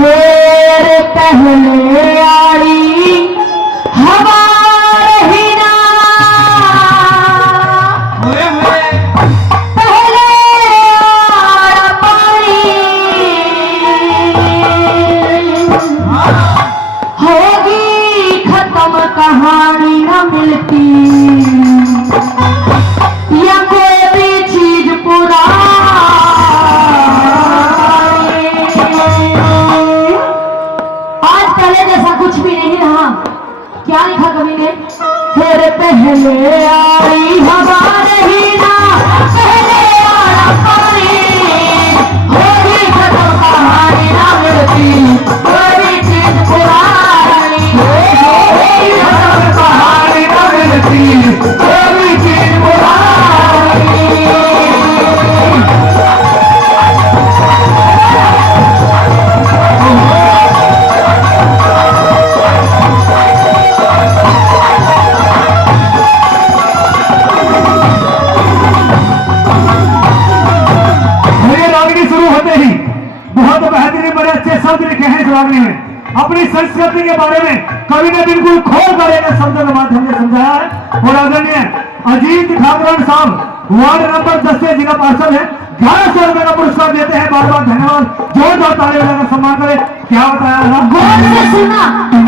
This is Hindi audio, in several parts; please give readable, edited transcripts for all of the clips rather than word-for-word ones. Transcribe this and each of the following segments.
मेरे पहले आई हमारे ना पहले आया पानी होगी खत्म कहानी न मिलती या कोई भी चीज पुरानी। आज पहले जैसा कुछ भी नहीं रहा। क्या लिखा कवि ने? फिर पहले आई हमारे ही ना पहले आया पानी होगी खत्म कहानी ना मिलती कोई भी चीज पुरानी होगी खत्म कहानी ना मिलती कोई भी चीज पुरानी। बहुत बेहतरीन बड़े अच्छे शब्द लिखे हैं इस रागनी में। अपनी संस्कृति के बारे में कवि ने बिल्कुल खोल कर एक शब्द के माध्यम से समझाया है। और आदरणीय अजीत ठाकरन साहब वार्ड नंबर 10 से जिला पार्षद है, 1100 रुपए का पुरस्कार देते हैं। बार बार धन्यवाद। जोरदार ताली बजाकर सम्मान करें। क्या बताया गौर से सुना,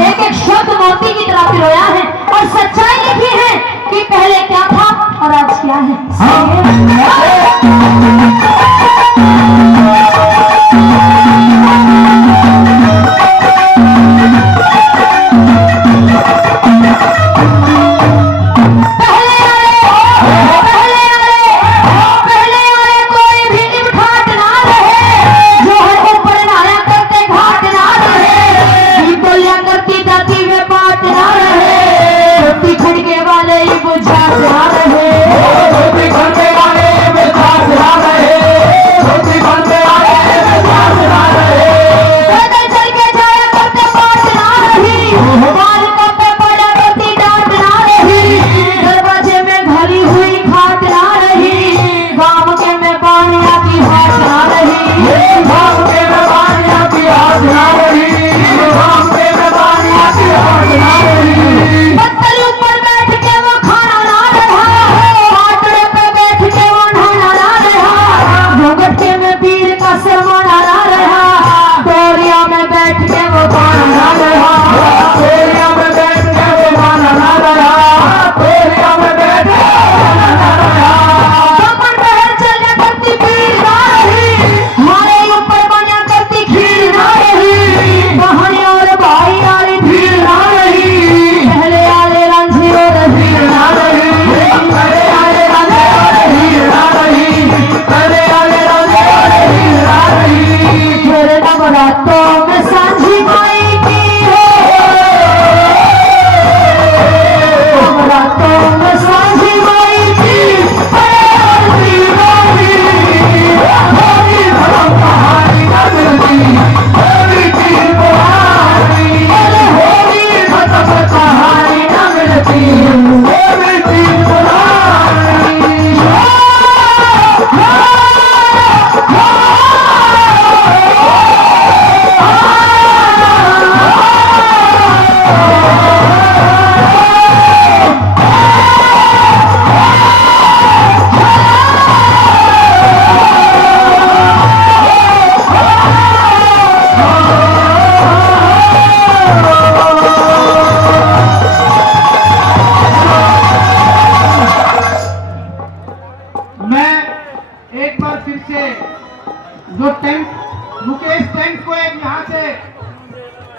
एक एक शब्द मोती की तरह पिरोया है और सच्चाई लिखी है कि पहले क्या था और आज क्या है।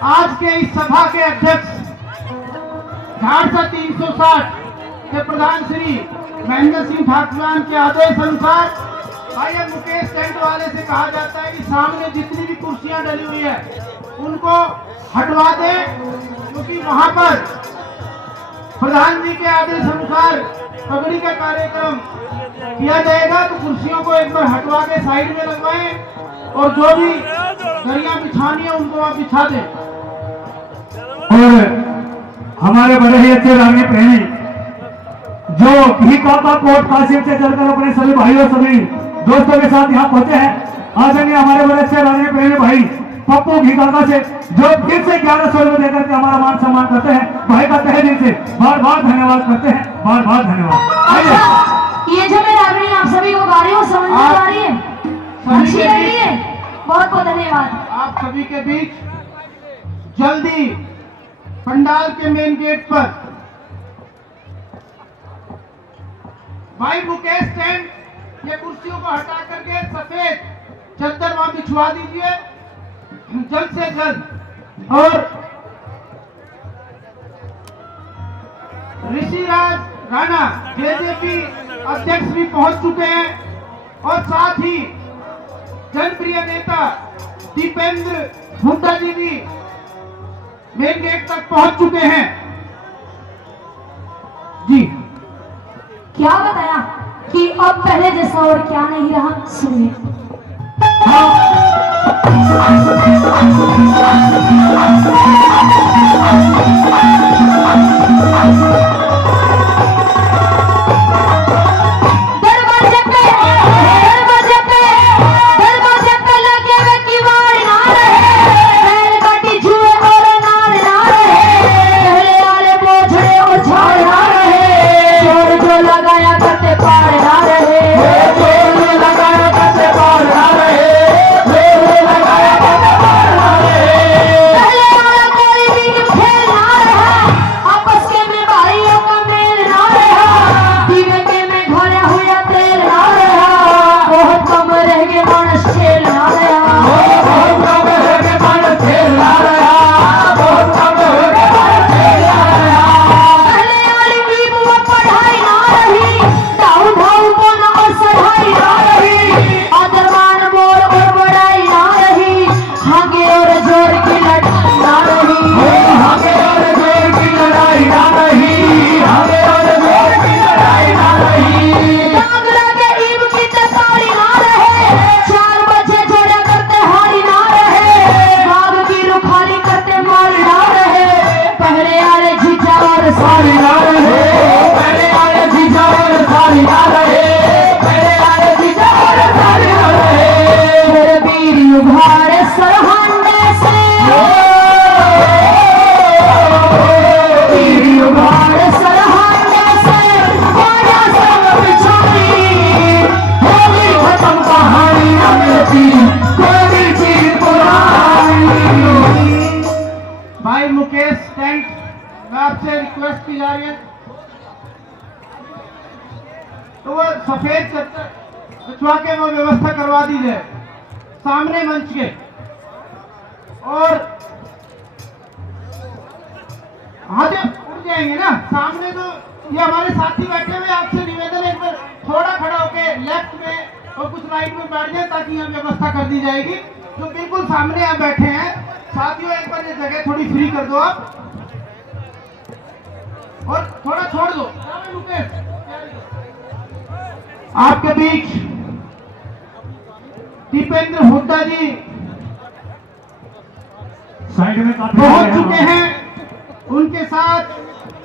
आज के इस सभा के अध्यक्ष झारसा 360 के प्रधान श्री महेंद्र सिंह ठाकुरान के आदेश अनुसार भाई मुकेश टेंट वाले से कहा जाता है कि सामने जितनी भी कुर्सियां डली हुई है उनको हटवा दे, क्योंकि वहां पर प्रधान जी के आदेश अनुसार पगड़ी का कार्यक्रम किया जाएगा। तो कुर्सियों को एक बार हटवा के साइड में लगवाएं और जो भी दरिया बिछानी है उनको आप बिछा दें। और हमारे बड़े ही अच्छे रानी प्रेमी जो घी काका कोट काशिम से चलकर अपने सभी भाइयों सभी दोस्तों के साथ यहाँ पहुंचे हैं, आदरणीय हमारे बड़े अच्छे रानी प्रेमी भाई पप्पू घी काका से, जो फिर से 1100 रुपए देकर के हमारा मान सम्मान करते हैं। भाई का तहे दिल से बार बार धन्यवाद करते हैं, बार बार धन्यवाद। आइए। ये जो मैं रागनी आप सभी को गा रही हूँ, समझ में आ रही है, अच्छी लग रही है, बहुत बहुत धन्यवाद। आप सभी के बीच जल्दी पंडाल के मेन गेट पर भाई मुकेश स्टैंड ये कुर्सियों को हटा करके सफेद चद्दर वहां बिछवा दीजिए जल्द से जल्द। और ऋषिराज राणा जेजेपी अध्यक्ष भी पहुंच चुके हैं और साथ ही जनप्रिय नेता दीपेंद्र हुड्डा जी भी मेन गेट तक पहुंच चुके हैं। जी क्या बताया कि अब पहले जैसा और क्या नहीं रहा, सुनिए। भाई मुकेश टेंट में आपसे रिक्वेस्ट की जा रही है तो वो सफेद चद्दर बिछवा के वो व्यवस्था करवा दी जाए सामने मंच के। और हाँ जब उठ जाएंगे ना सामने तो ये हमारे साथी बैठे हुए, आपसे निवेदन एक बार थोड़ा खड़ा होके लेफ्ट में और कुछ राइट में बैठ जाए ताकि यहाँ व्यवस्था कर दी जाएगी। जो बिल्कुल सामने यहाँ बैठे हैं साथियों, एक बार ये जगह थोड़ी फ्री कर दो आप और थोड़ा छोड़ दो। आपके बीच दीपेंद्र हुड्डा जी साइड में काफी पहुंच चुके हैं। उनके साथ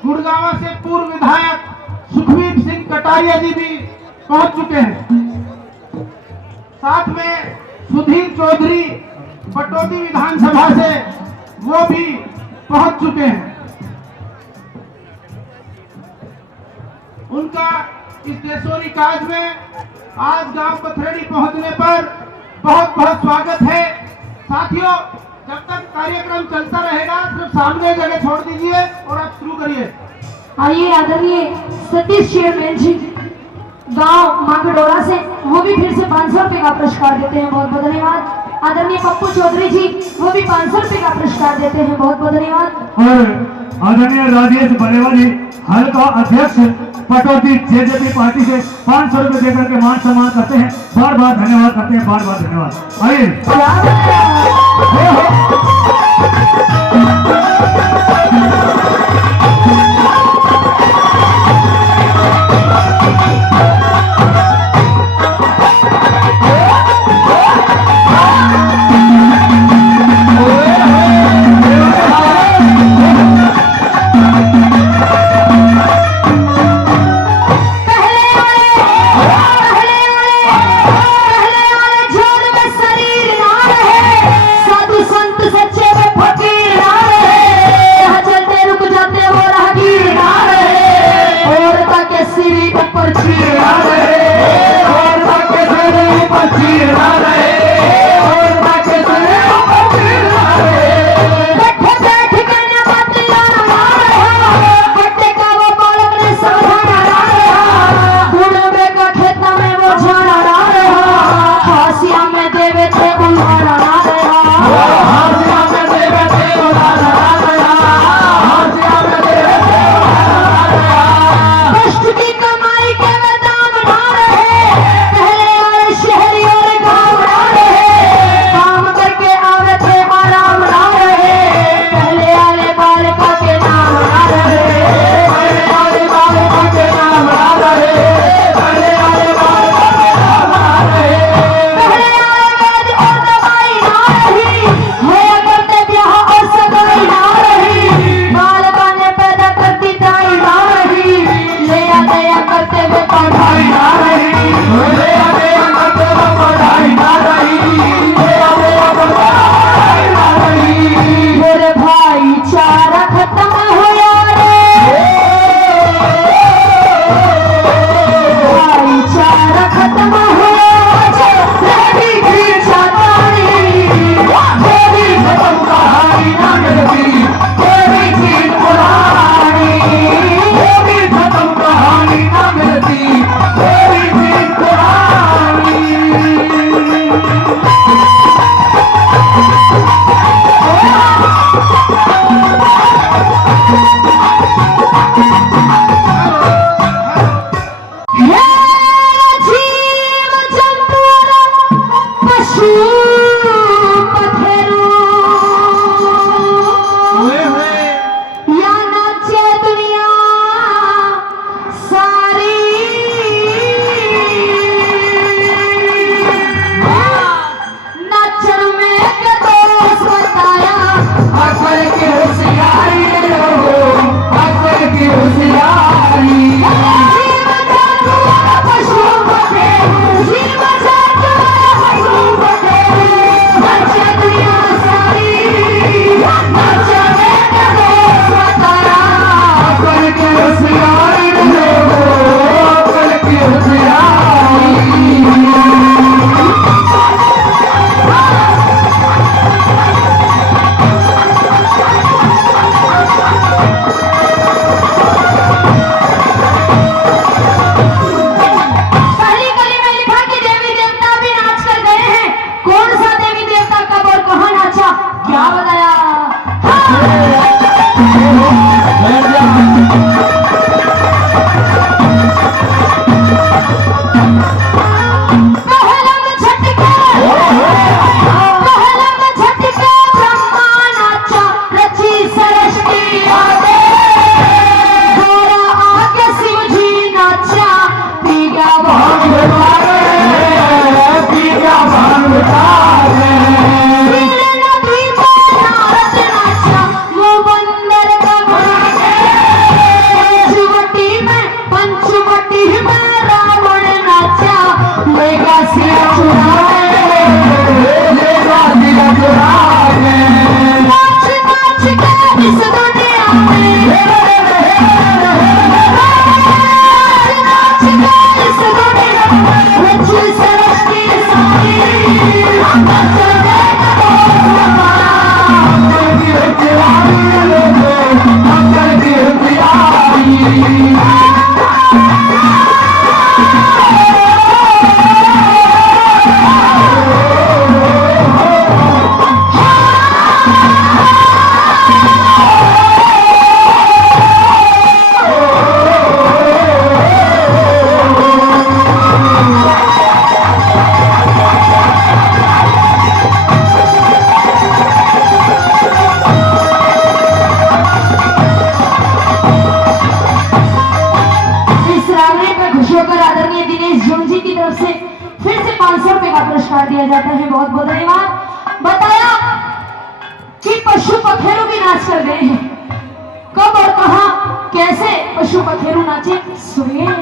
गुड़गांव से पूर्व विधायक सुखवीर सिंह कटारिया जी भी पहुंच चुके हैं। साथ में सुधीर चौधरी पटौदी विधानसभा से वो भी पहुंच चुके हैं। उनका इस देशोरी काज में आज गांव पथरेड़ी पहुंचने पर बहुत बहुत स्वागत है। साथियों, जब तक कार्यक्रम चलता रहेगा सिर्फ सामने जगह छोड़ दीजिए और आप शुरू करिए। आइए आदरणीय सतीश चेयरमैन जी गांव मांगडोला से, वो भी फिर से 500 रुपए का पुरस्कार देते हैं, बहुत बहुत धन्यवाद। आदरणीय पप्पू चौधरी जी वो भी 500 रुपए का पुरस्कार देते हैं, बहुत बहुत धन्यवाद। और आदरणीय राजेश बलेवा जी हल्का अध्यक्ष पटौदी जेजेपी पार्टी से 500 रुपए देकर के मान सम्मान करते हैं, बार बार धन्यवाद करते हैं, बार बार धन्यवाद। आइए साधु पुरस्कार दिया जाता है। बहुत बहुत धन्यवाद। बताया कि पशु पखेरु भी नाच कर गए हैं। कब और कहां कैसे पशु पखेरु नाचे सुनिए।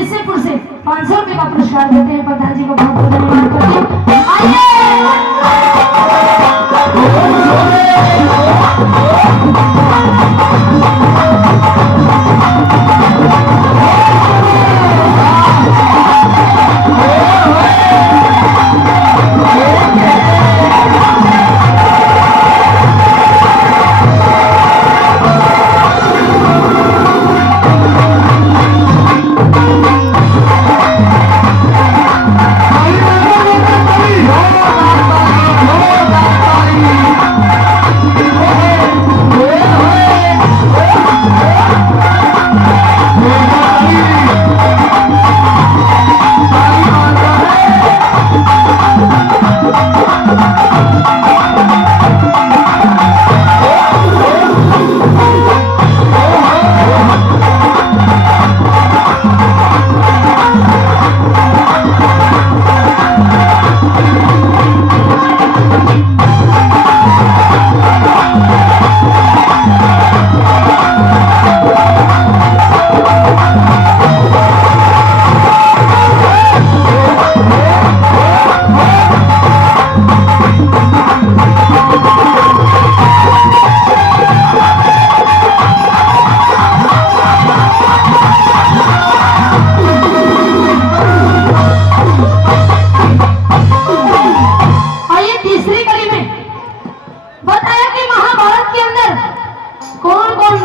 इससेपुर से 500 रुपए का पुरस्कार देते हैं। प्रधान जी को बहुत बहुत धन्यवाद करते हैं। आइए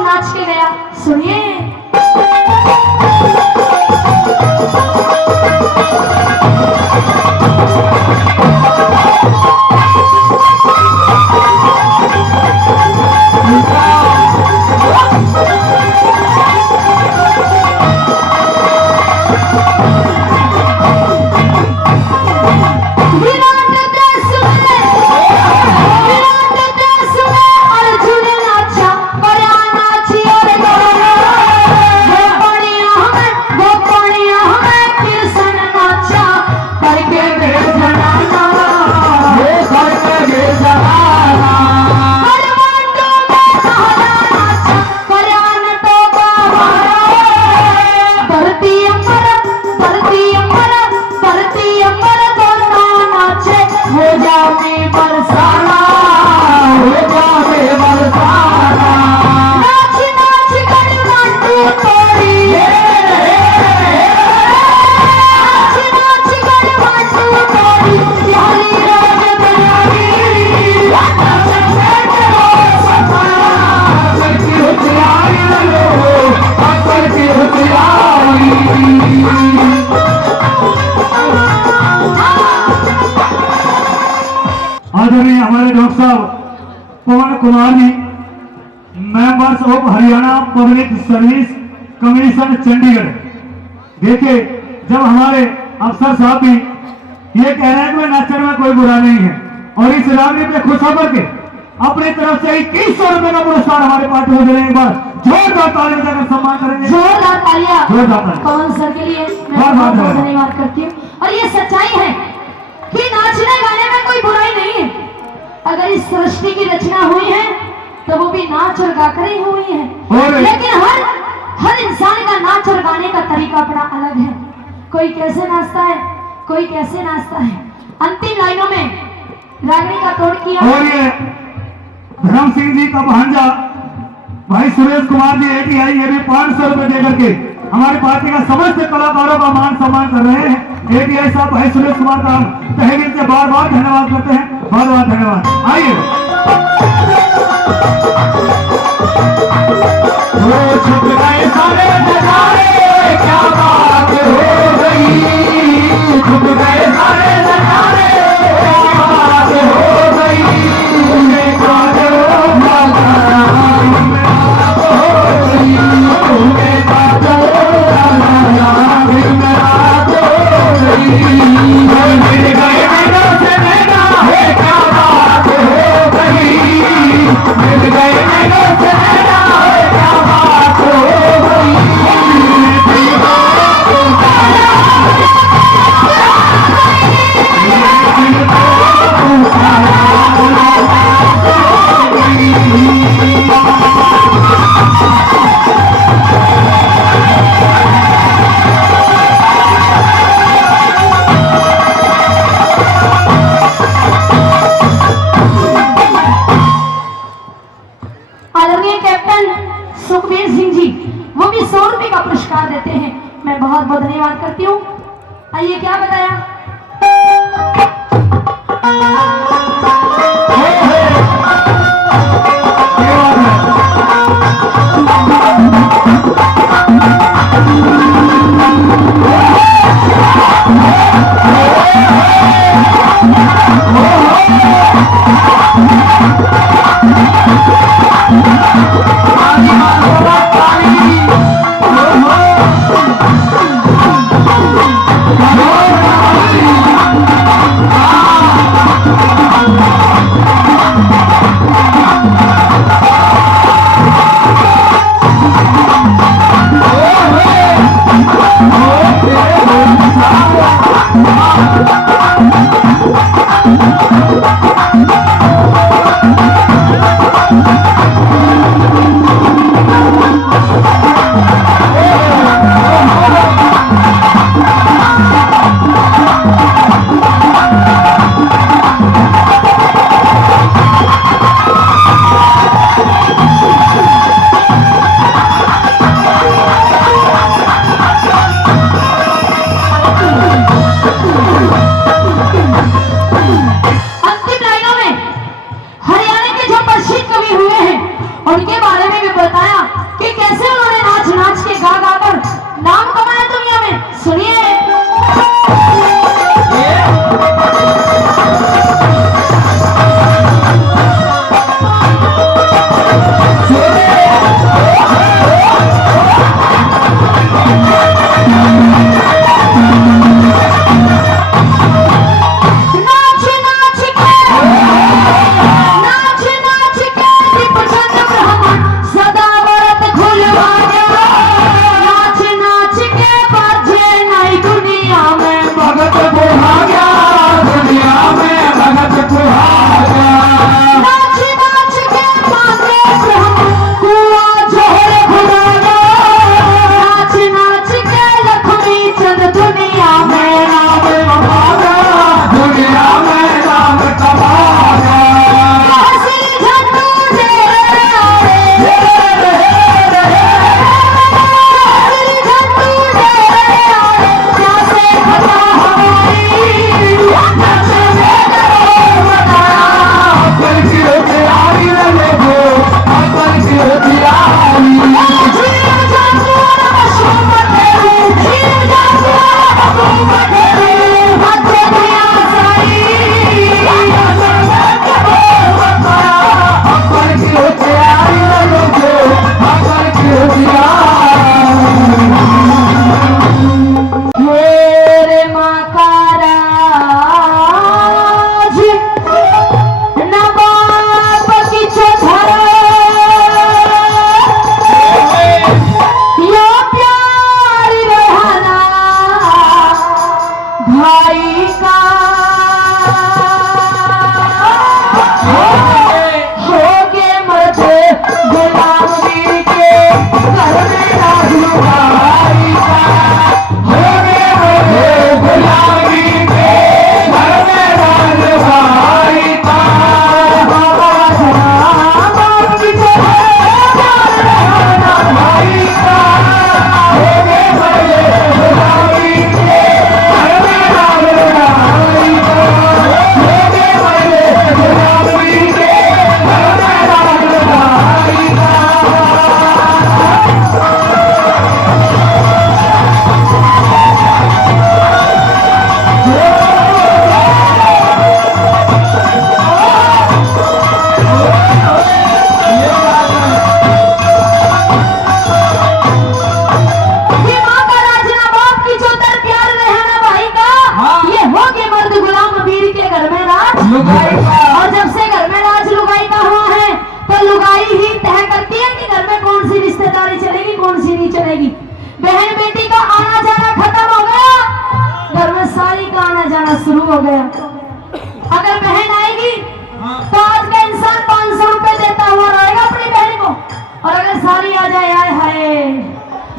नाच के गया सुनिए। Oh, Kumar ji, members of Haryana public service commission Chandigarh. देखिए, जब हमारे अफसर साहब भी ये कह रहे हैं कि नाचने में कोई बुरा नहीं है, और इस रागनी पे खुश होकर के अपनी तरफ से 2100 रुपए का पुरस्कार हमारे पार्टी को देने के बाद जोरदार ताली बजाकर सम्मान करेंगे। जोरदार तालियां जोरदार तालियां। पवन सर के लिए मैं बहुत बहुत बहुत धन्यवाद करती हूँ। और ये सच्चाई है कि नाचने गाने में कोई बुराई नहीं है। अगर इस सृष्टि की रचना हुई है तो वो भी नाच और गाकर ही हुई है, लेकिन हर इंसान का नाच और गाने का तरीका अपना अलग है। कोई कैसे नाचता है, कोई कैसे नाचता है। अंतिम लाइनों में रागनी का तोड़ किया। और ये धर्म सिंह जी का भांजा भाई सुरेश कुमार जी ATI, ये भी 500 रुपए देकर के हमारी पार्टी का समस्त कलाकारों का मान सम्मान कर रहे हैं। ATI साहब भाई सुरेश कुमार का हम तहे दिल से बार बार धन्यवाद करते हैं। बहुत बहुत धन्यवाद। आइए, छुप गए सारे नजारे, क्या बात हो गई, छुप गए सारे नजारे, क्या बात हो गई, सुखबीर सिंह जी वो भी 100 रुपए का पुरस्कार देते हैं। मैं बहुत बहुत धन्यवाद करती हूँ। आइए, क्या बताया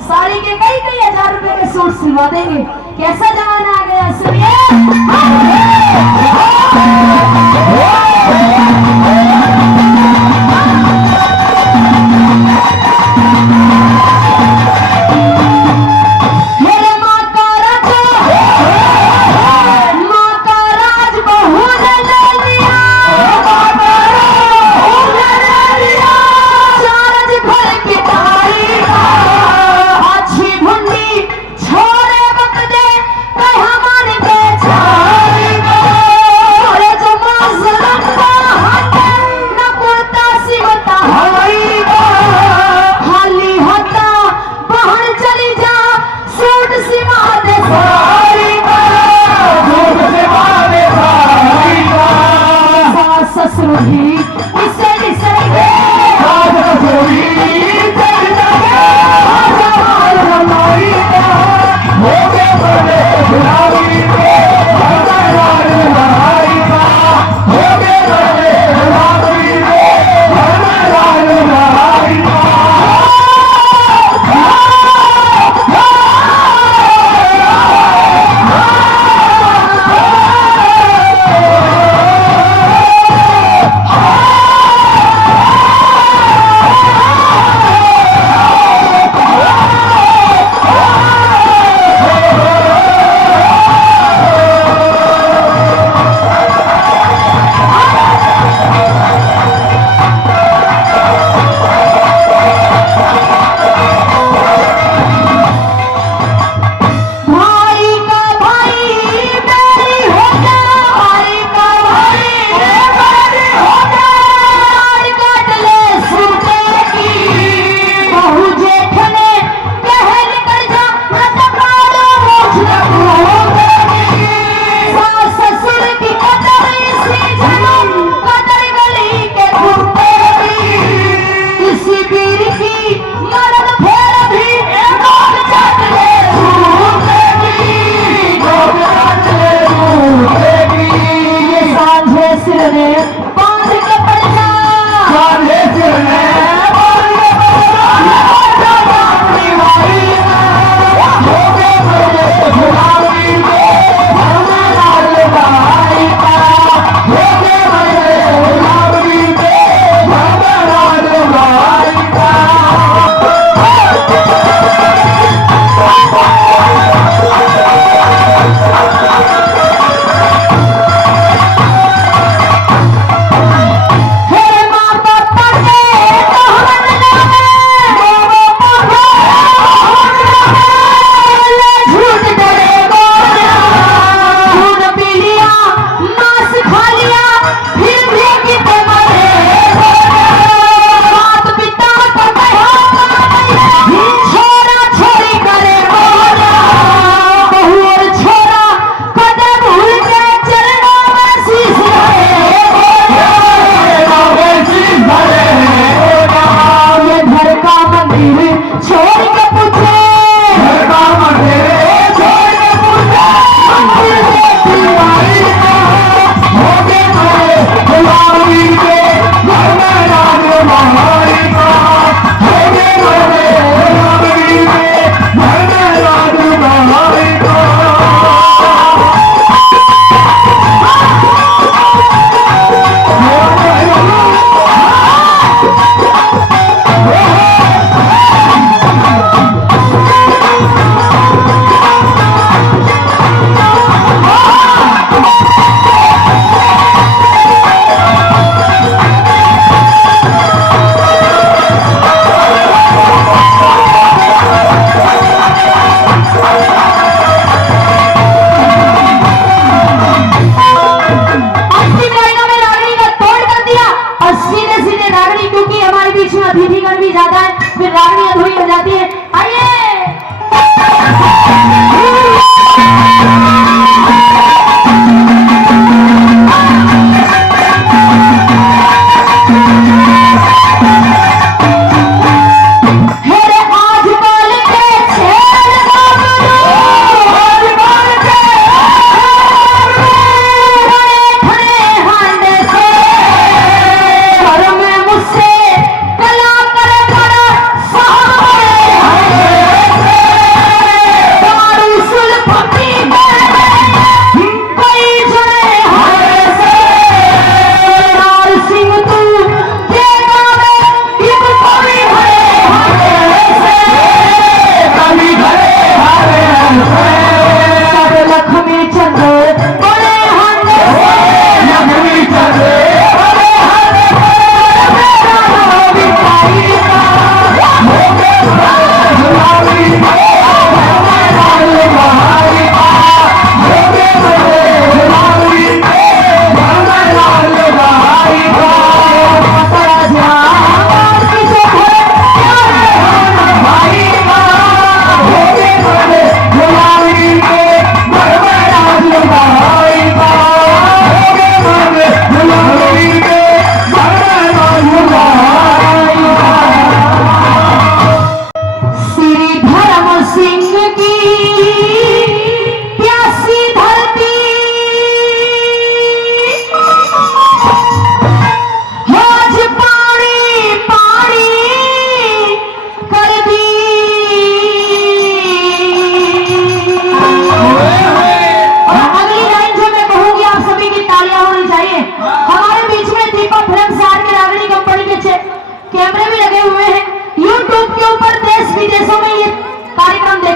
साड़ी के कई कई हजार रुपए के सूट सिलवा देंगे। कैसा जमाना आ गया, सुनिए।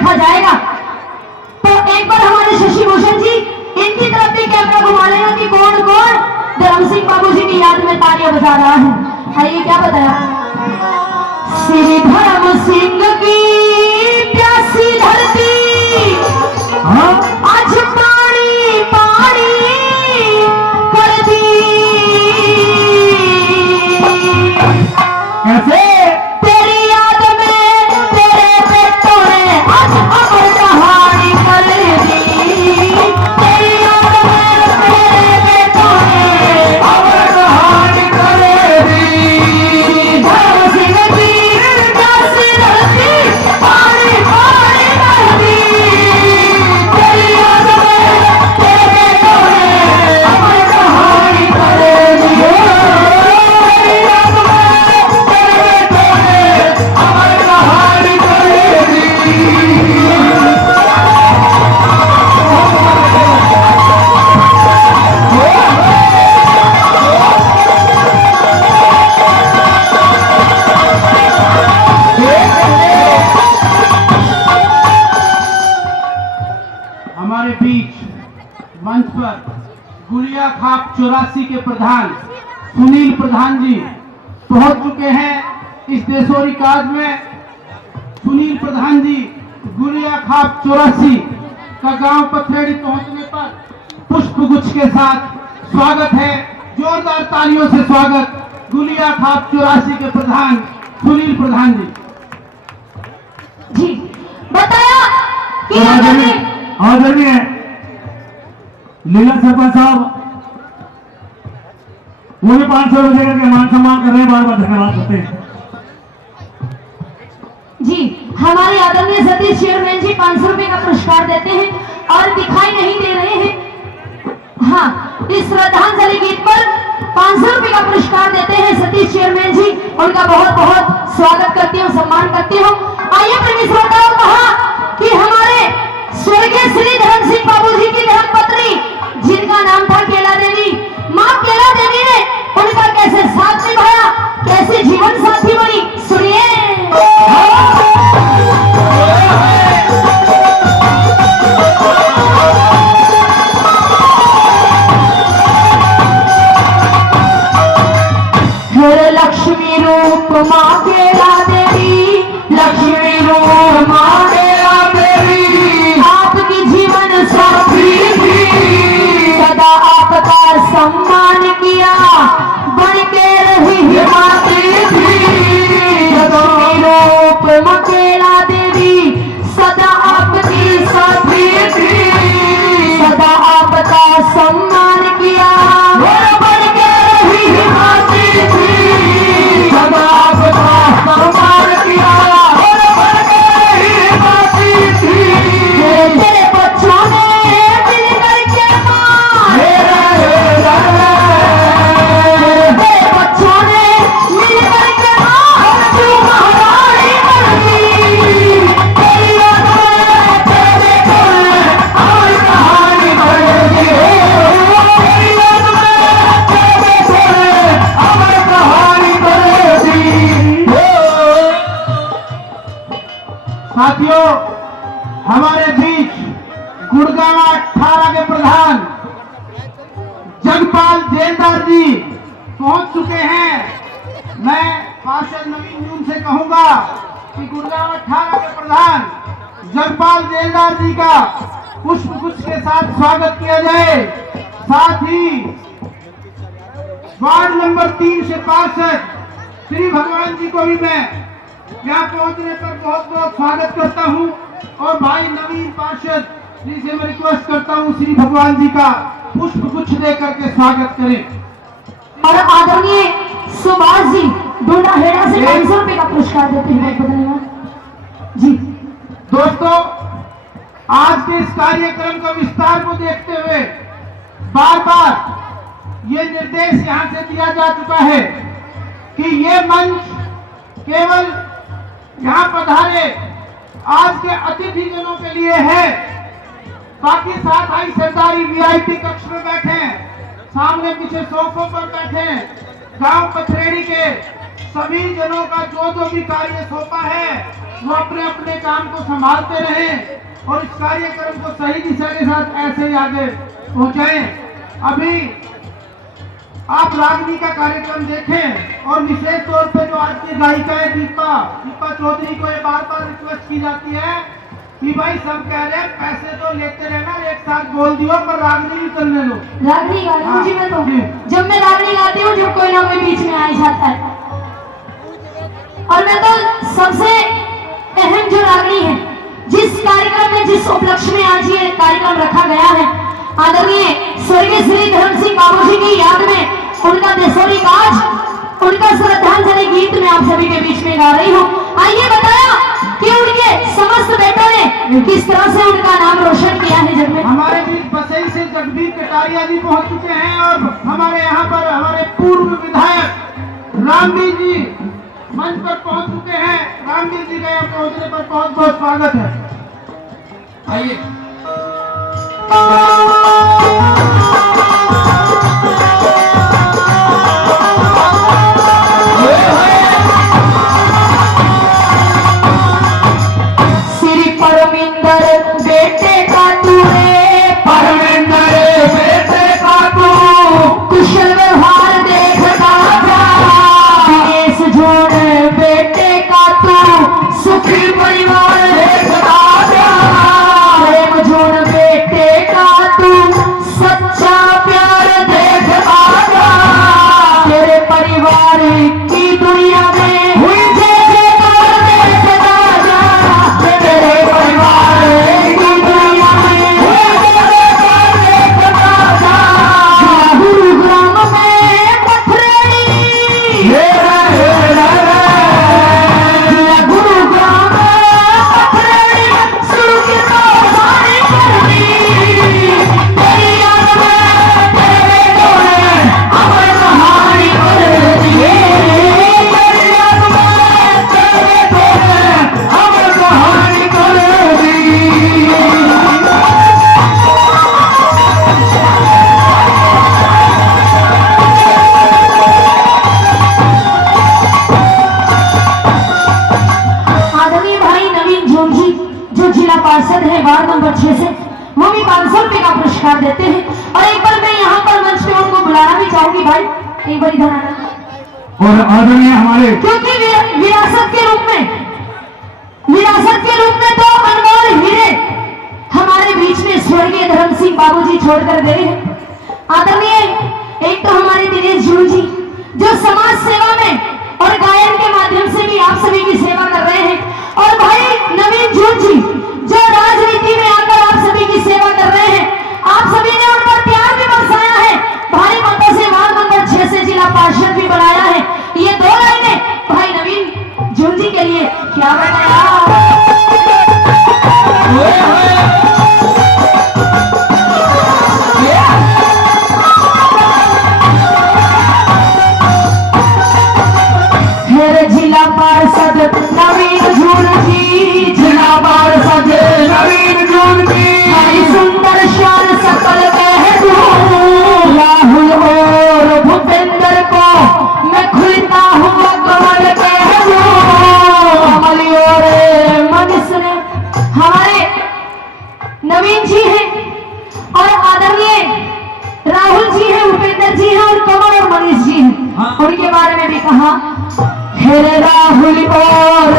देखा जाएगा। तो एक बार हमारे शशि भूषण जी इनकी तरफ भी कैमरा घुमा लेगा कि कौन कौन धर्म सिंह बाबू जी की याद में तालियां बजा रहा है। आइए, क्या बताया? श्री धर्म सिंह की प्यासी धरती आज पानी पानी कर दी। कैसे? तेरी याद में तेरे बेटों ने आज अमर कहानी कर दी। तेरी याद में तेरे बेटों ने अमर कहानी कर दी। धर्म सिंह की प्यासी धरती पानी पानी कर दी। तेरी याद में तेरे बेटों ने अमर कहानी कर दी। तेरी याद में तेरे बेटों ने अमर कहानी कर दी। हमारे बीच मंच पर गुड़िया खाप 84 के प्रधान सुनील प्रधान जी पहुंच चुके हैं इस देशोरी काज में। सुनील प्रधान जी गुड़िया खाप 84 का गांव पथरेड़ी पहुंचने पर पुष्प गुच्छ के साथ स्वागत है। जोरदार तालियों से स्वागत गुड़िया खाप 84 के प्रधान सुनील प्रधान जी। जी बताया कि आदरणीय आदरणीय लीला सरपंच साहब वो भी 500 रुपए करके मान सम्मान कर रहे हैं। बार बार धन्यवाद करते हैं। जी हमारे आदरणीय सतीश चेयरमैन जी 500 रुपए का पुरस्कार देते हैं और दिखाई नहीं दे रहे हैं। हाँ, इस श्रद्धांजलि गीत पर 500 रुपए का पुरस्कार देते हैं सतीश चेयरमैन जी। उनका बहुत बहुत स्वागत करती हूँ, सम्मान करती हूँ। आइए प्रेमी श्रोताओं, कहा कि हमारे स्वर्गीय श्री धर्म सिंह बाबू जी की धर्मपत्नी जिनका नाम था केला देवी, माँ केला देवी ने उनका कैसे साथ निभाया, कैसे जीवन साथी बनी, सुनिए। लक्ष्मी रूप माँ केला देवी, लक्ष्मी रूप माँ केला देवी, आपकी जीवन साथी थी, सदा आपका सम्मान किया, बन के रही हिमाती थी। लक्ष्मी रूप माँ केला देवी सदा आपकी साथी थी, सदा आपका सम्मान किया, बन के रही हिमाती थी। सदा आपका सम्मान किया, बन के रही हिमाती थी। तेरे बच्चों ने मिल करके माँ, तेरे बच्चों ने मिल करके माँ तू महारानी बन गई। तेरी याद में तेरे कोल और कहानी बन गई। तेरी याद में तेरे कोल अमर कहानी बन गई। साथियों, हमारे बीच गुड़गांव 18 के प्रधान जगपाल जेलदार जी पहुंच चुके हैं। मैं पार्षद नवीन जून से कहूंगा कि गुड़गांव 18 के प्रधान जगपाल जेलदार जी का पुष्प गुच्छ के साथ स्वागत किया जाए। साथ ही वार्ड नंबर 3 से पार्षद श्री भगवान जी को भी मैं यहाँ पहुंचने पर बहुत बहुत स्वागत करता हूँ। और भाई नवीन पार्षद जी से मैं रिक्वेस्ट करता हूँ श्री भगवान जी का पुष्प गुच्छ दे करके स्वागत करें। और आदरणीय सुभाष जी डोडा हेड़ा से 500 रुपए का पुरस्कार देते हैं। बहुत धन्यवाद जी। दोस्तों, आज के इस कार्यक्रम का विस्तार को देखते हुए बार बार ये निर्देश यहाँ से दिया जा चुका है कि ये मंच केवल यहाँ पधारे आज के अतिथि जनों के लिए है। बाकी साथ आई सरदारी वीआईपी कक्ष में बैठे, सामने पीछे सोफों पर बैठे गांव पथरेड़ी के सभी जनों का जो भी कार्य सौंपा है वो अपने अपने काम को संभालते रहें और इस कार्यक्रम को सही दिशा के साथ ऐसे ही आगे पहुंचाएं। अभी आप रागनी का कार्यक्रम देखें और विशेष तौर पर जो आज की गायिका है दीपा चौधरी को ये बार बार रिक्वेस्ट की जाती है कि भाई सब कह रहे हैं पैसे तो लेते रहना, एक साथ बोल दियो पर रागनी भी चलने दो। रागनी गाती हूँ जी मैं तो, जब मैं रागनी गाती हूँ जब कोई ना कोई बीच में आ ही जाता है। और मैं तो सबसे अहम जो रागनी है, जिस कार्यक्रम में जिस उपलक्ष्य में आज ये कार्यक्रम रखा गया है, आदरणीय स्वर्गीय श्री धर्म सिंह बाबू जी की याद में उनका देशोरी काज, उनका श्रद्धांजलि गीत में आप सभी के बीच में गा रही हूँ। आइए बताया कि उनके समस्त बेटों ने किस तरह से उनका नाम रोशन किया है जग में। हमारे बीच बसई से जगदीप कटारिया जी पहुंच चुके हैं और हमारे यहाँ पर हमारे पूर्व विधायक रामवीर जी मंच पर पहुंच चुके हैं। रामवीर जी का यहाँ पहुंचने पर बहुत बहुत स्वागत है। आइए। वार्ड नंबर 6 से वो भी 500 रुपए का पुरस्कार देते हैं। और एक बार मैं यहाँ पर मंच पे उनको बुलाना भी चाहूंगी भाई, एक बार इधर आना। और आदरणीय हमारे, क्योंकि विरासत के रूप में तो अनमोल हीरे हमारे बीच में स्वर्गीय धर्म सिंह बाबू जी छोड़कर गए हैं। आदरणीय एक तो हमारे दिनेश जूल जी जो समाज सेवा में और गायन के माध्यम से भी आप सभी की सेवा कर रहे हैं, और भाई नवीन जूल जी जो राजनीति में आकर आप सभी की सेवा कर रहे हैं। आप सभी ने उन पर प्यार भी बरसाया है, भारी मतों से वार्ड नंबर 6 से जिला पार्षद भी बनाया है। ये 2 लाइनें भाई नवीन जूल जी के लिए क्या बताया। जिला पार्षद नवीन जूल जी, जिला पार्षद नवीन जूल जी, हरी सुंदर शान सकल कह दूं, राहुल और भूपेंद्र को मैं खुलता हुआ कमल कह दूं। अमली और मनीष ने हमारे नवीन जी हैं और आदरणीय राहुल जी हैं, भूपेंद्र जी हैं और कमल और मनीष जी हैं। उनके बारे में भी कहा, राहुल और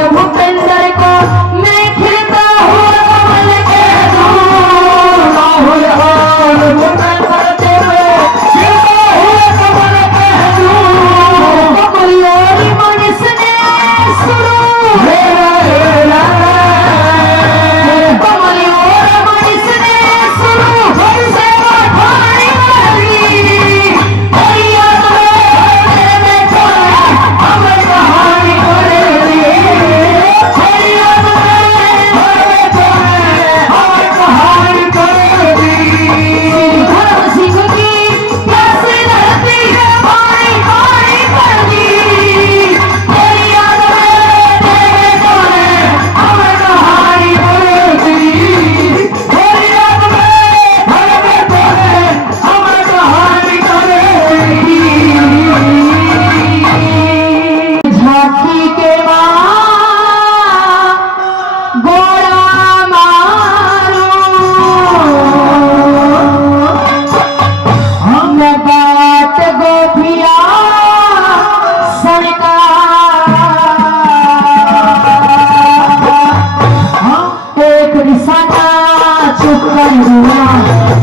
धुआं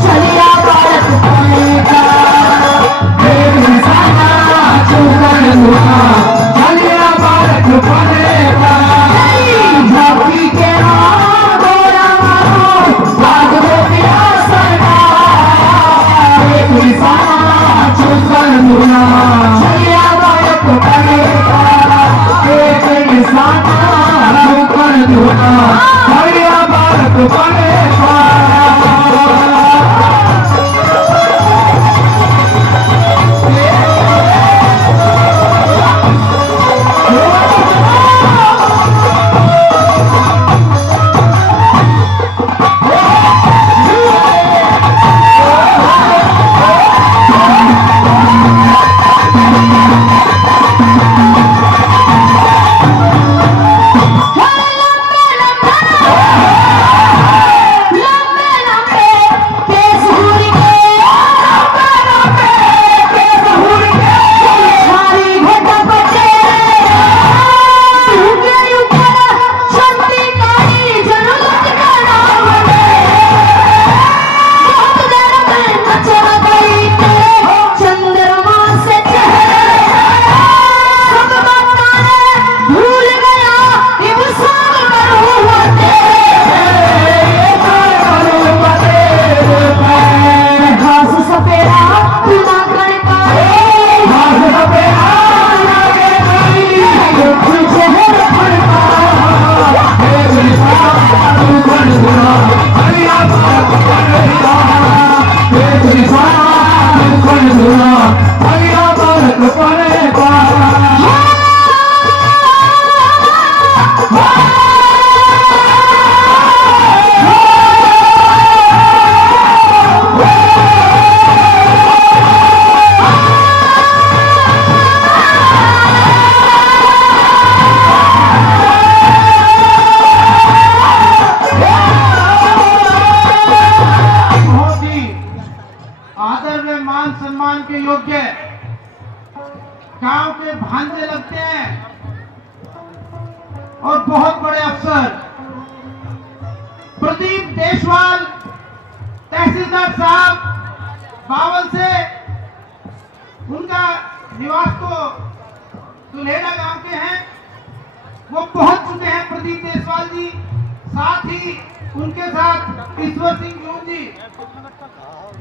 चलिया भारत बनेगा एक निशाना चुकर धुआं चलिया भारत बनेगा झांकी के गोरा भाग पिया सरकार एक निशाना चुकर धुआं चलिया भारत बनेगा एक निशाना चुकर धुआं चलिया भारत बनेगा गांव के भांजे लगते हैं और बहुत बड़े अफसर प्रदीप देशवाल तहसीलदार साहब बावल से उनका निवास तो दुल्हेड़ा गांव के हैं, वो पहुंच चुके हैं प्रदीप देशवाल जी। साथ ही उनके साथ ईश्वर सिंह जून जी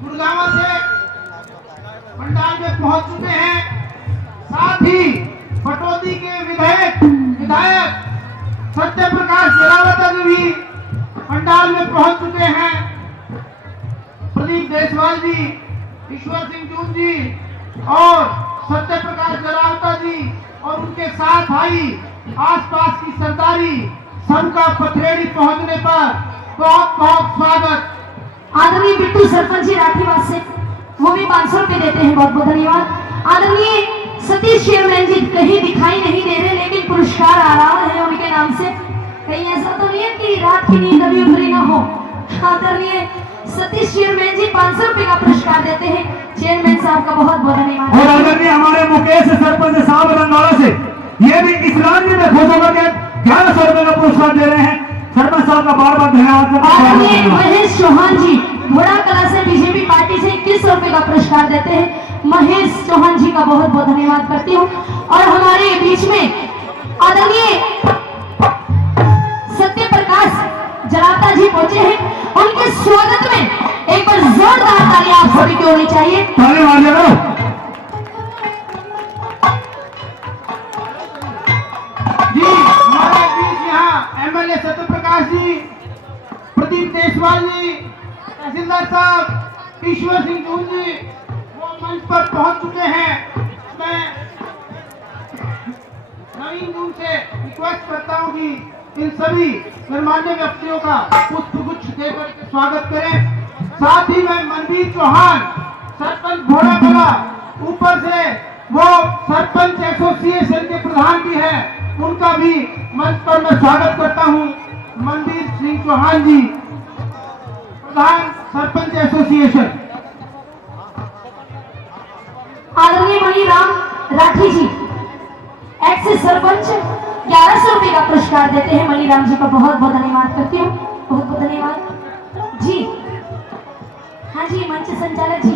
गुड़गांव से पंडाल में पहुंच चुके हैं। साथ ही पटौदी के विधायक सत्य प्रकाश जलावता जी भी पंडाल में पहुंच चुके हैं। प्रदीप देशवाल जी, ईश्वर सिंह जून जी और सत्य प्रकाश जलावता जी और उनके साथ आई आसपास की सरदारी सबका पथरेड़ी पहुंचने पर बहुत बहुत स्वागत। आदरणीय बिट्टू सरपंच जी राठीवास से वो भी 500 रुपए देते हैं, बहुत बहुत धन्यवाद। आदरणीय सतीश चेयरमैन जी कहीं दिखाई नहीं दे रहे, लेकिन पुरस्कार आ रहा है उनके नाम से। कहीं ऐसा तो नहीं है कि रात की नींद अभी उतरी ना हो। आदरणीय सतीश चेयरमैन जी 500 रुपए का पुरस्कार देते हैं। चेयरमैन साहब का बहुत बहुत धन्यवाद। और आदरणीय हमारे मुकेश सरपंच साहब रंगाड़ा से ये भी इस्लाम जी में खुश होकर के 1100 रुपए का पुरस्कार दे रहे हैं। सरपंच साहब का बार बार धन्यवाद। आदरणीय महेश चौहान जी घोड़ा कला से बीजेपी पार्टी से 2100 रुपए का पुरस्कार देते हैं। महेश चौहान जी का बहुत बहुत धन्यवाद करती हूँ। और हमारे बीच में आदरणीय सत्य प्रकाश जलावता जी पहुंचे हैं। उनके स्वागत में एक बार जोरदार ताली आप सभी की होनी चाहिए। ताली मार लो। जी हमारे बीच यहाँ एमएलए सत्य प्रकाश जी, प्रदीप देशवाल जी, तहसीलदार साहब, ईश्वर सिंह जून जी वो मंच पर पहुंच चुके हैं। मैं नवीन जून से रिक्वेस्ट करता हूं कि इन सभी गणमान्य व्यक्तियों का पुष्पगुच्छ देकर के स्वागत करें। साथ ही मैं मनवीर चौहान सरपंच घोड़ा कला ऊपर से वो सरपंच एसोसिएशन के प्रधान भी है, उनका भी मंच पर मैं स्वागत करता हूं। मनवीर सिंह चौहान जी प्रधान सरपंच एसोसिएशन। आदरणीय मणिराम राठी जी एक्स सरपंच 1100 रुपए का पुरस्कार देते हैं। मणिराम जी का बहुत बहुत धन्यवाद करती हूँ, बहुत बहुत धन्यवाद जी। मंच संचालक जी।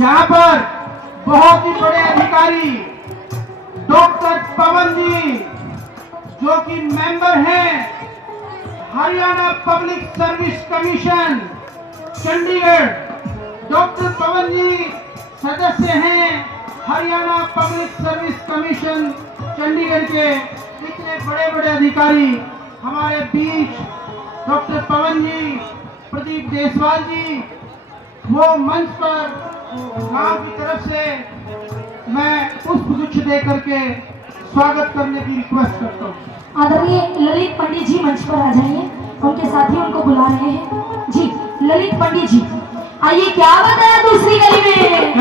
यहाँ पर बहुत ही बड़े अधिकारी डॉक्टर पवन जी जो कि मेंबर हैं Haryana public service commission Chandigarh. Doctor Pawan ji सदस्य हैं Haryana public service commission Chandigarh के। इतने बड़े बड़े अधिकारी हमारे बीच डॉक्टर पवन जी, प्रदीप देसवाल जी, वो मंच पर गांव की तरफ से मैं पुष्पगुच्छ दे करके स्वागत करने की रिक्वेस्ट करता हूँ। आदरणीय ललित पंडित जी मंच पर आ जाइए, उनके साथी उनको बुला रहे हैं जी। ललित पंडित जी आइए, क्या बताया दूसरी गली में।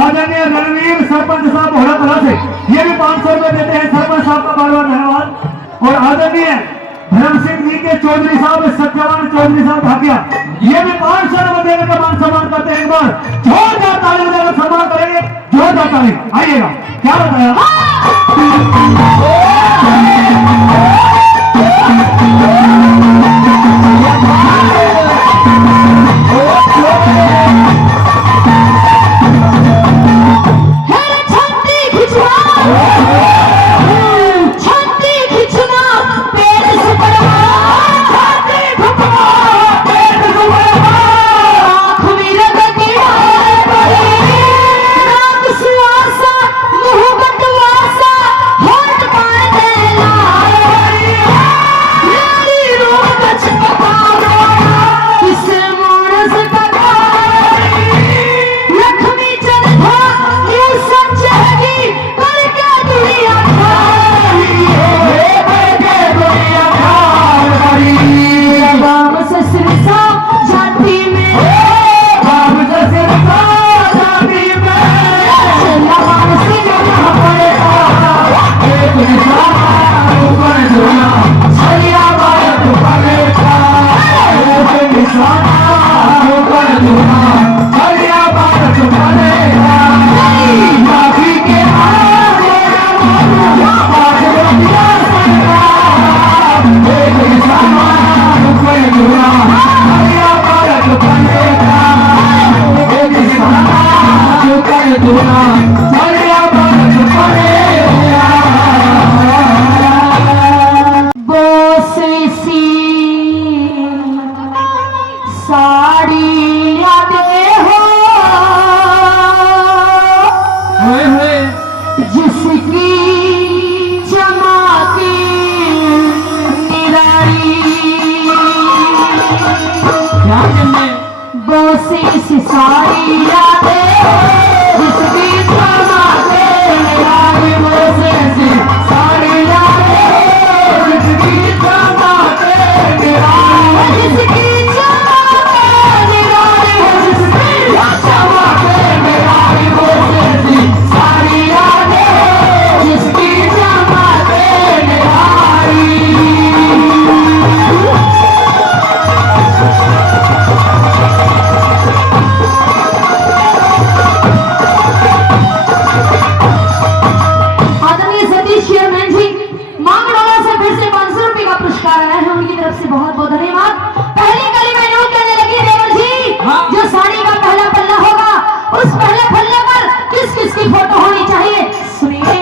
आदरणीय रणवीर सरपंच साहब होड़ा कला से ये भी 500 रुपए देते हैं। सरपंच साहब का बार बार धन्यवाद। और आदरणीय धर्म सिंह जी के चौधरी साहब, सत्यवान चौधरी साहब भाटिया, ये भी 500 रुपए देने का मान सम्मान करते हैं। एक बार जोरदार ताली बजाकर सम्मान करेंगे, जोरदार ताली। आइएगा, क्या बताया छाती खिंचना पेड़ से हुए हुए जिसकी चमकी निराई ध्यान में बोसी सी सारी यादें जिसकी चमकी निराई बोसी सी सारी यादें जिसकी चमकी निराई जिसकी चमकी निराई जिसकी चमकी निराई बोसी सी सारी यादें जिसकी चमकी निराई। आदरणीय सतीश चेयरमैन जी मांगड़ोला से फिर से 500 रुपए का पुरस्कार आया है, उनकी तरफ से बहुत बहुत धन्यवाद। पहली कली में यूं कहने लगी देवर जी, जो साड़ी का पहला पल्ला होगा उस पहले पल्ले पर किस किस की फोटो होनी चाहिए, सुनिए।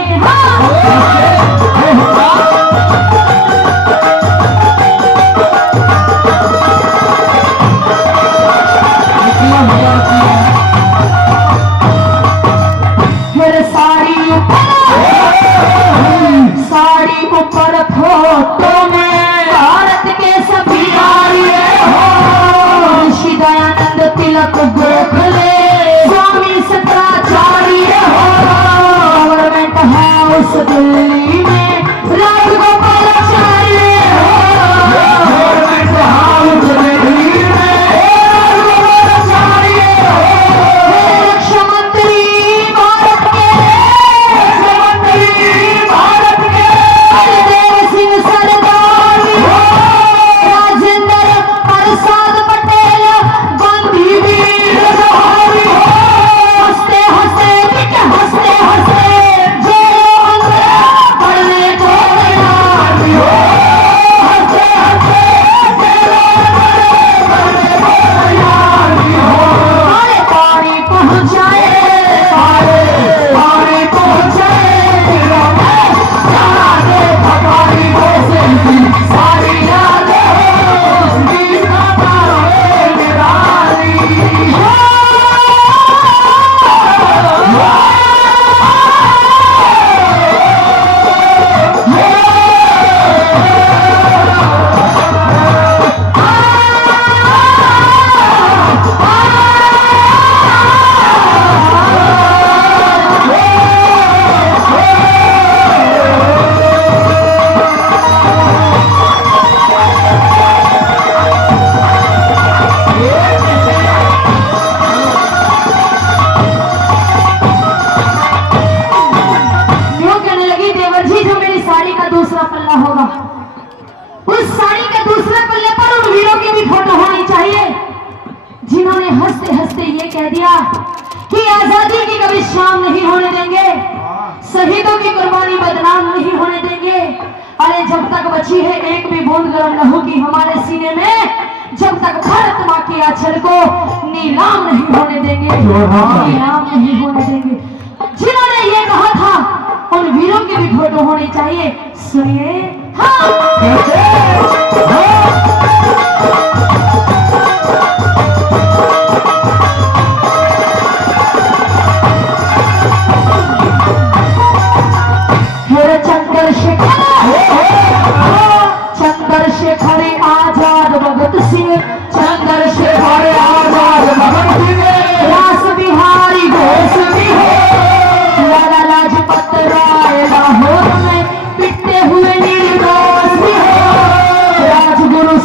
फिर साड़ी ऊपर फोटो में भारत के सभी आर्य हो, ऋषि दयानंद तिलक गोखले स्वामी शंकराचार्य हो, गवर्नमेंट हाउस दिल्ली में राजगोपालाचार्य हो, गवर्नमेंट हाउस दिल्ली में राजगोपालाचार्य हो, रक्षा मंत्री भारत के बलदेव सिंह सरदार हो, राजेंद्र प्रसाद पटेल गांधी वीर जवाहर हो, हंसते हंसते हंसते हंसते पढ़ने याद हो, हंसते हंसते याद हो, अरे पानी पहुंचाए पानी पहुंचाए भगवानी को सारी यादें उसकी निराली यूं कहने लगी देवर जी, जो मेरी साड़ी का दूसरा पल्ला होगा उस साड़ी के दूसरे पल्ले पर उन वीरों की भी फोटो होनी चाहिए जिन्होंने हंसते हंसते ये कह दिया कि आजादी की कभी शाम नहीं होने देंगे, शहीदों की कुर्बानी बदनाम नहीं होने देंगे। अरे जब तक बची है एक भी बूंद गर्म लहू की हमारे सीने में, जब तक भारत माँ के आंचल को नीलाम नहीं होने देंगे, नीलाम नहीं होने देंगे। जिन्होंने ये कहा था उन वीरों की भी फोटो होनी चाहिए, सुनिए। चंद्रशेखर आजाद भगत सिंह, चंद्रशेखर आजाद भगत सिंह, रास बिहारी घोष भी हो, लाला लाजपत राय लाहौर में पिटते हुए निर्दोष भी हो, राजगुरु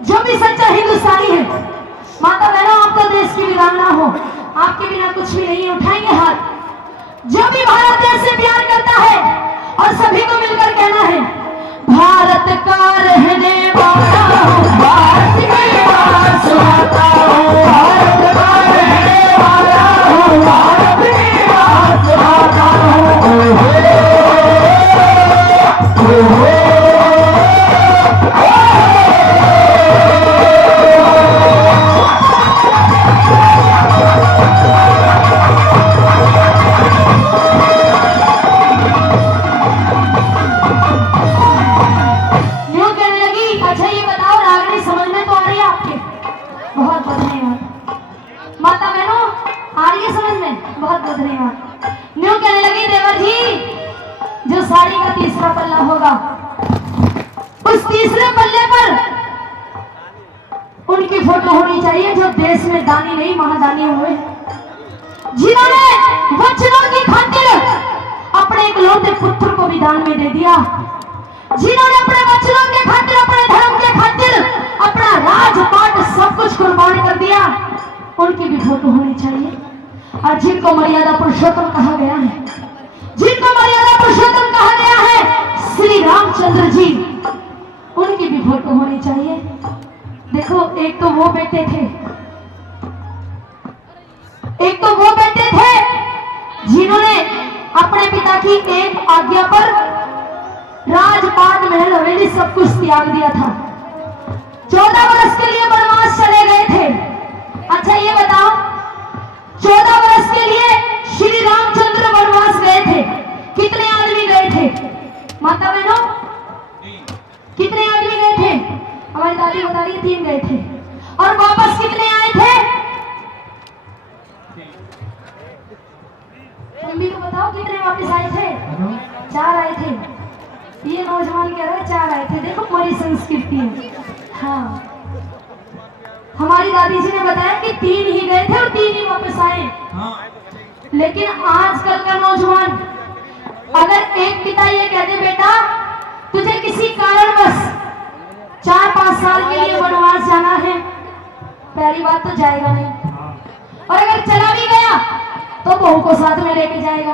जो भी सच्चा हिंदुस्तानी है, माता बहनों आप तो देश की वीरांगना हो, आपके बिना कुछ भी नहीं है, उठाएंगे हाथ। जो भी भारत देश से प्यार करता है और सभी को मिलकर कहना है, भारत का रहने वाला हूँ, भारत की बात सुनाता हूँ, भारत का रहने वाला हूँ, भारत की बात सुनाता हूँ। उस तीसरे पल्ले पर उनकी फोटो होनी चाहिए जो देश में दानी नहीं महादानी हुए, जिन्होंने वचनों की खातिर अपने इकलौते पुत्र को भी दान में दे दिया, जिन्होंने अपने वचनों के खातिर, अपने धर्म के खातिर अपना राजपाट सब कुछ कुर्बान कर दिया, उनकी भी फोटो होनी चाहिए। और जिनको मर्यादा पुरुषोत्तम कहा गया है, जिनको मर्यादा पुरुषोत्तम कहा गया है, श्री रामचंद्र जी, उनकी भी फोटो होनी चाहिए। देखो एक तो वो बेटे थे, एक तो वो बेटे थे जिन्होंने अपने पिता की एक आज्ञा पर राजपाट महल हवेली सब कुछ त्याग दिया था। 14 वर्ष के लिए वनवास चले गए थे। अच्छा ये बताओ, 14 वर्ष के लिए श्री रामचंद्र वनवास गए थे, कितने आदमी गए थे माता बहनों? कितने आदमी गए थे? हमारी दादी बता रही 3 गए थे। और वापस कितने आए थे? मम्मी को बताओ कितने वापस आए थे? 4 आए थे। ये नौजवान कह रहे 4 आए थे। देखो हमारी संस्कृति है। हाँ, हमारी दादी जी ने बताया कि 3 ही गए थे और 3 ही वापस आए। लेकिन आजकल का नौजवान, अगर एक पिता ये कह दे बेटा तुझे किसी कारणवश 4-5 साल के लिए वनवास जाना है, पहली बात तो जाएगा नहीं, और अगर चला भी गया तो बहू को साथ में लेके जाएगा,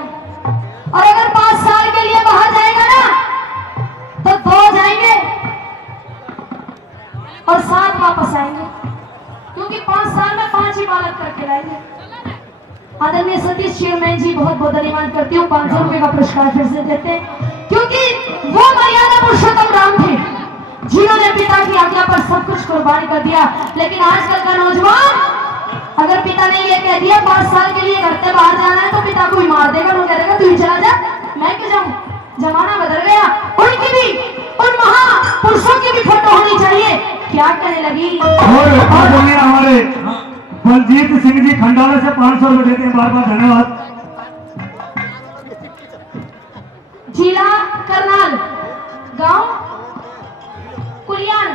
और अगर 5 साल के लिए बाहर जाएगा ना तो 2 जाएंगे और 7 वापस आएंगे, क्योंकि 5 साल में 5 ही बालक करके लाएंगे। आदरणीय सतीश चेयरमैन जी बहुत बहुत धन्यवाद करती हूँ। 500 रुपए का पुरस्कार फिर से देते हैं, क्योंकि वो मर्यादा पुरुषोत्तम राम थे जिन्होंने पिता की आज्ञा पर सब कुछ कुर्बान कर दिया। लेकिन आजकल का नौजवान, अगर पिता ने ये कह दिया 5 साल के लिए घर से बाहर जाना है तो पिता को ही मार देगा, वो कह देगा तू ही चला जा, मैं क्यों जाऊं। जमाना बदल गया। उनकी भी, उन महापुरुषों की भी फोटो होनी चाहिए। क्या कहने लगी? और हमारे बलजीत सिंह जी खंडाला से 500 रुपए देते हैं, बार बार धन्यवाद। जिला करनाल, गांव कुलियान,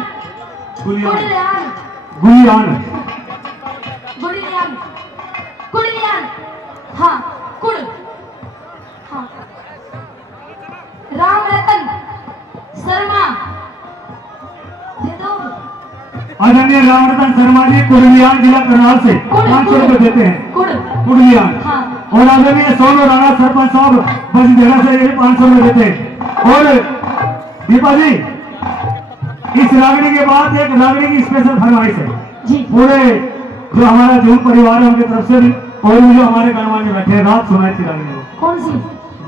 गुड़ियान, हाँ कुड़, हाँ राम रतन शर्मा दे दो। आदरणीय रामरतन शर्मा जी कुड़ियान जिला करनाल से 500 रुपए देते हैं। कुड़ियान। हाँ। और आदरणीय सोनू राणा सरपंच साहब बजदेरा से ये 500 रुपए देते हैं। और दीपा जी, इस रागनी के बाद एक रागनी की स्पेशल फरमाइश है जी। पूरे जो हमारा जून परिवार है उनकी तरफ से भी, और भी जो हमारे गणमान में बैठे रात सुनाई थी रागनी को। कौन सी?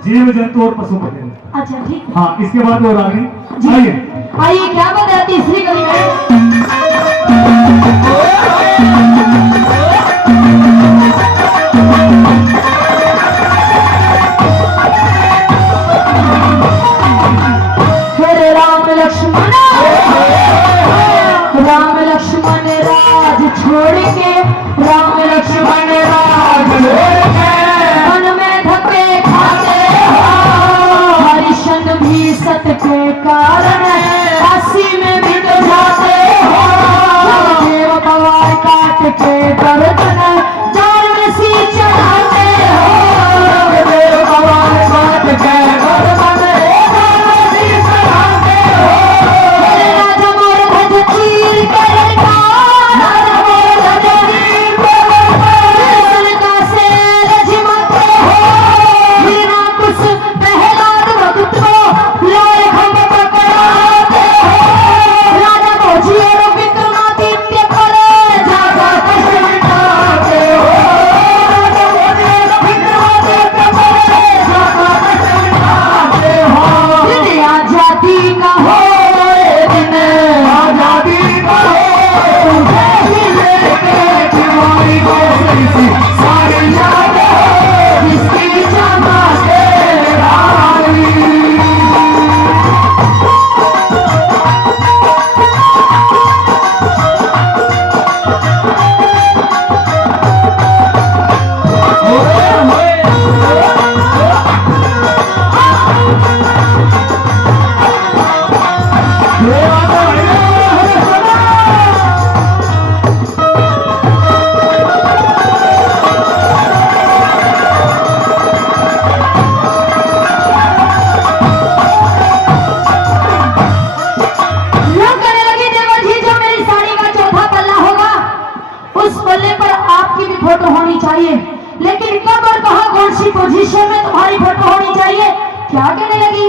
जीव जंतु और पशु पक्षी। अच्छा ठीक है। हाँ, इसके बाद वो रागनी आइए क्या बात है तीसरी गली में। लक्ष्मण राज छोड़ के, राम लक्ष्मण राज छोड़ के वन में धक्के खाते हो, हरिश्चंद्र भी सत्य के कारण काशी में भी तो जाते हो, देव पवार काट के गर्दन जान में सी चढ़ाते हो, देव पवार काट के गर्दन जान में सी चढ़ाते हो, राजा मोर भज चीर कर फोटो होनी चाहिए, लेकिन कब और कहाँ कौन सी पोजीशन में तुम्हारी फोटो होनी चाहिए, क्या कहने लगी?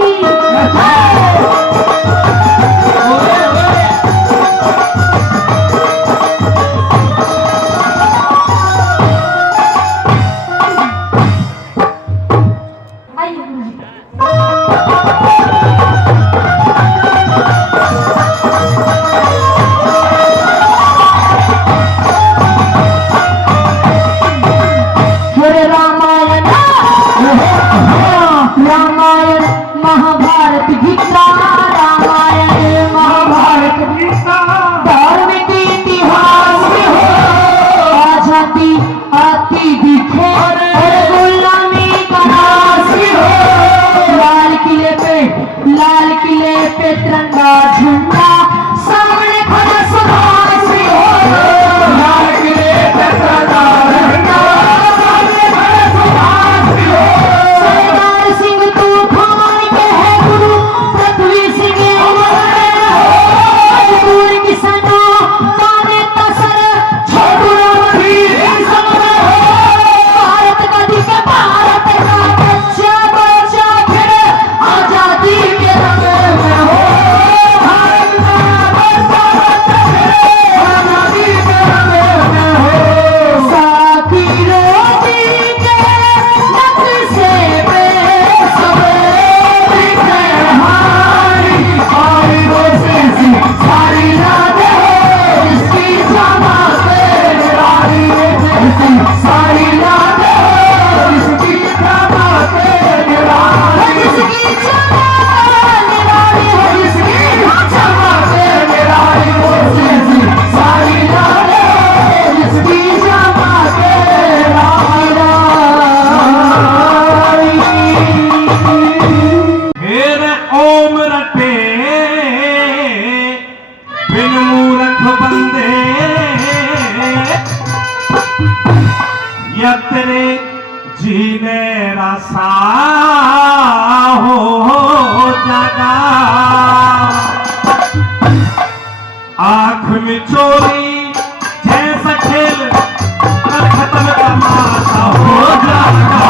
आइए गुरुजी। मेरे रामायण रामायण महाभारत गीता, रामायण महाभारत गीता धार्मिक इतिहास में हो आजादी आती दिखे और गुलामी का नाश भी हो। लाल किले पे तिरंगा झंडा सामने खड़ा सुभाष भी हो। लाल किले पे तिरंगा झंडा सामने खड़ा सुभाष भी हो। सरदार सिंह तूफान के है गुरु पृथ्वी सिंह मजदूर किसानों माने तसर छोटू राम भी समर हो। भारत का दिख भारत का बच्चा बच्चा फिर आजादी के रंग में हो। भारत का बच्चा बच्चा फिर आजादी के रंग में हो। साथी रोटी के नक्शे पे सवेरे दिखे हमारी सारी रोशनी सारी रातें हो इसकी चमके निराली ऐसी सारी रातें हो इसकी चमके निराली इसकी चमके निराली हो इसकी चमके निराली रोशनी सारी रातें हो इसकी चमके निराली। फिर ओम रटे बिन मूरख बंदे यत्रे जीने रसा हो जागा। आंख में चोरी जैसा खेल खत्म तमाशा हो जागा।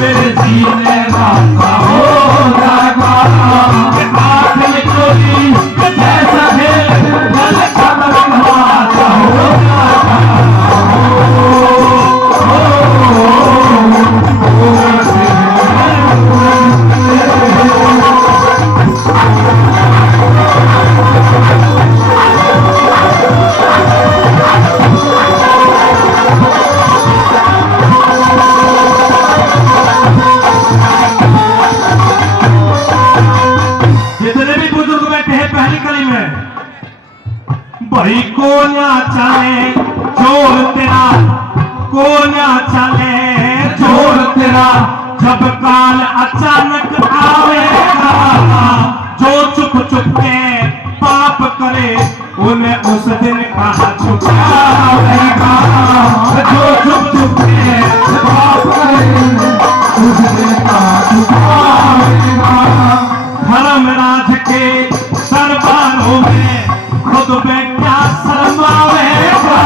मेरे जीने रास्ता हो जागा। आंख में चोरी जैसा खेल खत्म तमाशा हो जितने भी बुजुर्ग बैठे हैं पहली कड़ी में भाई कोन्या चले जोर तेरा कोन्या चले जोर तेरा जब काल अचानक आवेगा। जो चुप चुप के पाप करे उन्हें उस दिन कहा छुपावेगा। जो चुप चुप के पाप करे उस दिन कहा छुपावेगा। धर्मराज के दरबारों में खुद बेटा शर्मावेगा।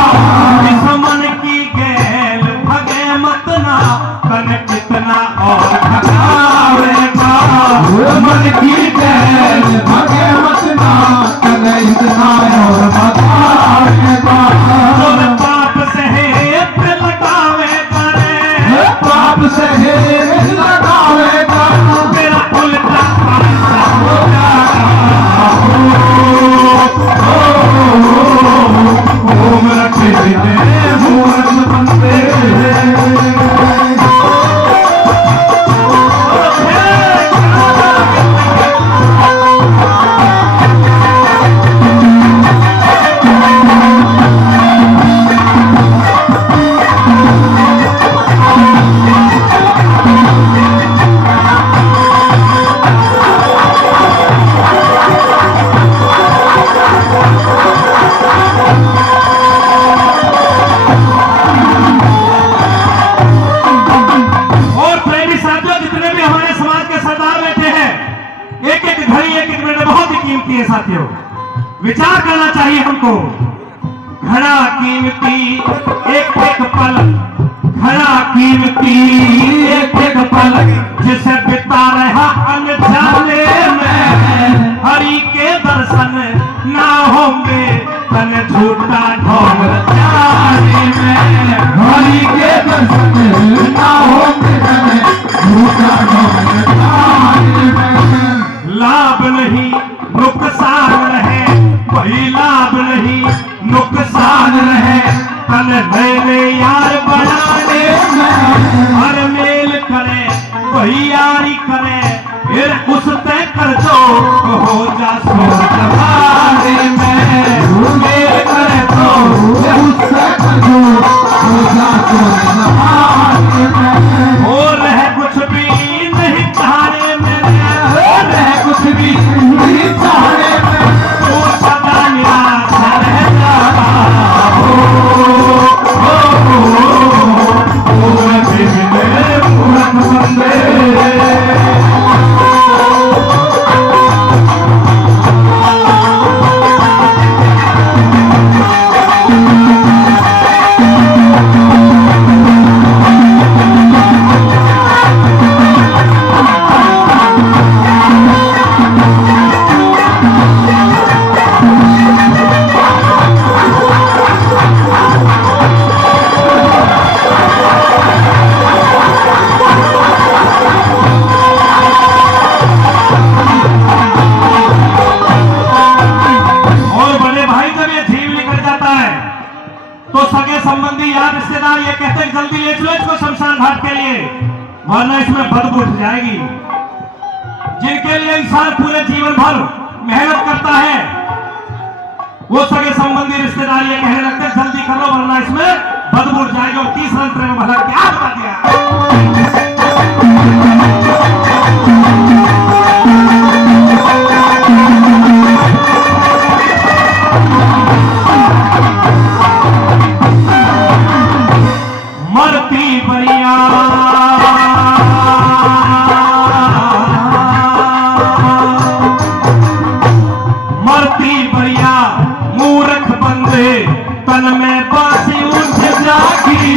इस मन की गैल भगे मत ना कन कितना और भगावेगा। मन की गैल भगे मत ना कन इतना और भगावेगा। और पाप से लगावेगा रे पाप से लगावेगा। तेरा उल्टा पासा हो जाएगा। ओम रखे बिने मूरख बंदे एक एक घड़ी एक कीमती है साथियों, विचार करना चाहिए हमको। घड़ा कीमती एक एक पल, घड़ा कीमती एक एक पल, जिसे बिता रहा अनजाने में, हरि के दर्शन ना होंगे तन झूठा ढोंग जाने में, हरि के दर्शन ना होंगे तन झूठा ढोंग जाने में। लाभ नहीं नुकसान रहे, वही लाभ नहीं नुकसान रहे, तन नए यार बनाने में, हर मेल करे वही यारी करे, फिर उस तय कर दो हो जा सो जमाने में, मेल करे तो उससे करो हो जा तो जमाने में। और रहे कुछ भी नहीं चाहने में, रह कुछ भी नहीं चाहने में, तू सदा निराश रह जा। पूरन बंदे तो सगे संबंधी यार रिश्तेदार ये कहते हैं जल्दी ले चलो इसको शमशान घाट के लिए, वरना इसमें बदबू उठ जाएगी। जिनके लिए इंसान पूरे जीवन भर मेहनत करता है, वो सगे संबंधी रिश्तेदार ये कहने लगते हैं जल्दी कर लो वरना इसमें बदबू उठ जाएगी। और तीसरा अंतर में भला क्या बता दिया। मरती बरिया मरती बरिया मूर्ख बंदे, तन में बासी उठ जागी,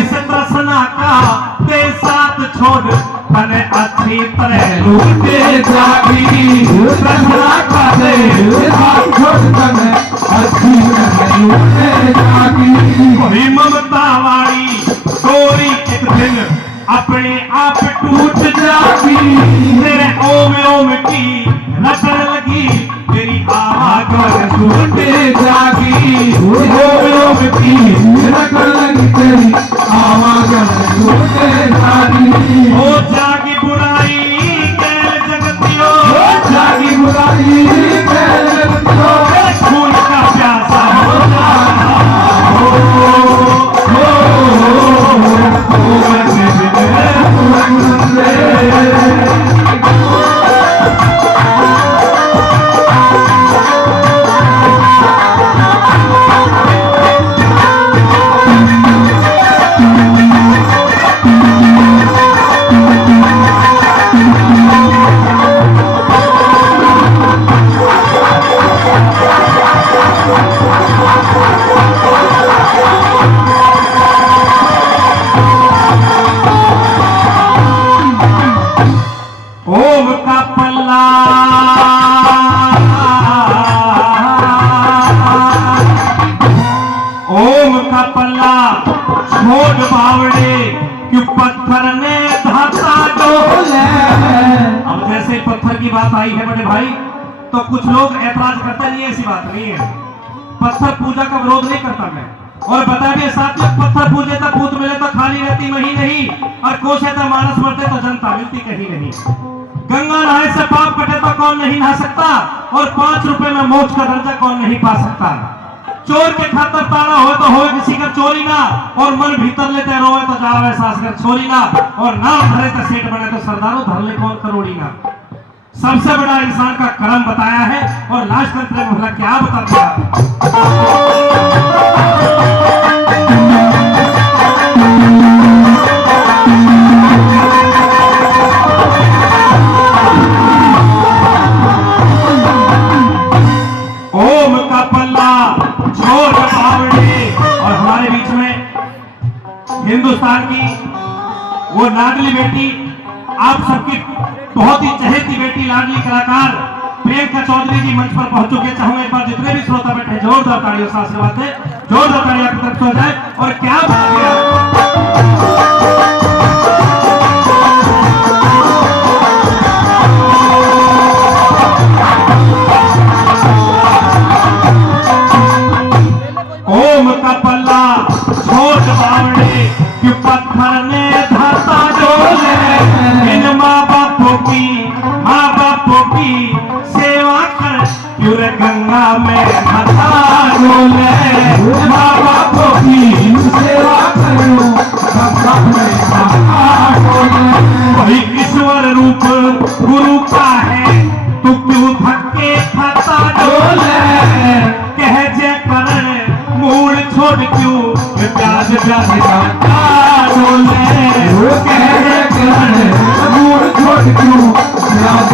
इस तृष्णा का ते साथ छोड़ तन अच्छी तरह लूटे जागी, तृष्णा का ते साथ छोड़ तन अच्छी तरह लूटे जागी। वही ममता वाली डोरी एक दिन अपने आप टूट जागी, तेरे ओम ओम की रटन लगी, तेरी आवाज टूटे जागी, ओम ओम की रटन लगी, तेरी आवाज टूटे जागी। हो जागी बुराई कैल जगतियों, जागी बुराई कैल जगतियों, खून का प्यासा हो जाना ओम का पल्ला ओम का पल्ला छोड़ बावड़े कि पत्थर ने धाता डोले। अब जैसे पत्थर की बात आई है बड़े भाई, तो कुछ लोग ऐतराज करते नहीं, ऐसी बात नहीं है। पत्थर पूजा का विरोध नहीं करता मैं, और बता भी साथ में पत्थर पूजे तो पूत मिले तो खाली रहती मही नहीं, और कोशे तो मानस मरते तो जनता मिलती कहीं नहीं। गंगा नहाए से पाप कटे तो कौन नहीं नहा सकता, और 5 रुपए में मोक्ष का दर्जा कौन नहीं पा सकता। चोर के खातर ताड़ा हो तो हो किसी का चोरी ना, और मन भीतर लेते रोए तो जावे सास कर छोरी ना, और नाम धरे तो सेठ बने तो सरदारों धर ले कौन करोड़ी ना। सबसे बड़ा इंसान का कर्म बताया है, और लास्ट अंतर में भला क्या बता दिया। हिंदुस्तान की वो लाडली बेटी, आप सबकी बहुत ही चहेती बेटी, लाडली कलाकार प्रियंका चौधरी जी मंच पर पहुंच चुके। चाहूंगा एक बार जितने भी श्रोता बैठे जोरदार तालियों से आशीर्वाद दें, जोरदार तालियां आपकी तरफ से हो जाए। और क्या बात है, ओम का पल्ला छोट बावड़े क्यों पत्थर ने धाता डोले, इन माँ बापों की सेवा कर क्यों रे गंगा में धाता डोले, माँ बापों की सेवा करो गंगा में धाता डोले। वही ईश्वर रूप गुरु का है तू क्यों धक्के खाता डोले, कह जय करण मूल छोड़ क्यों प्याज प्याज खाता डोले, कह करण मूल छोड़ क्यों प्याज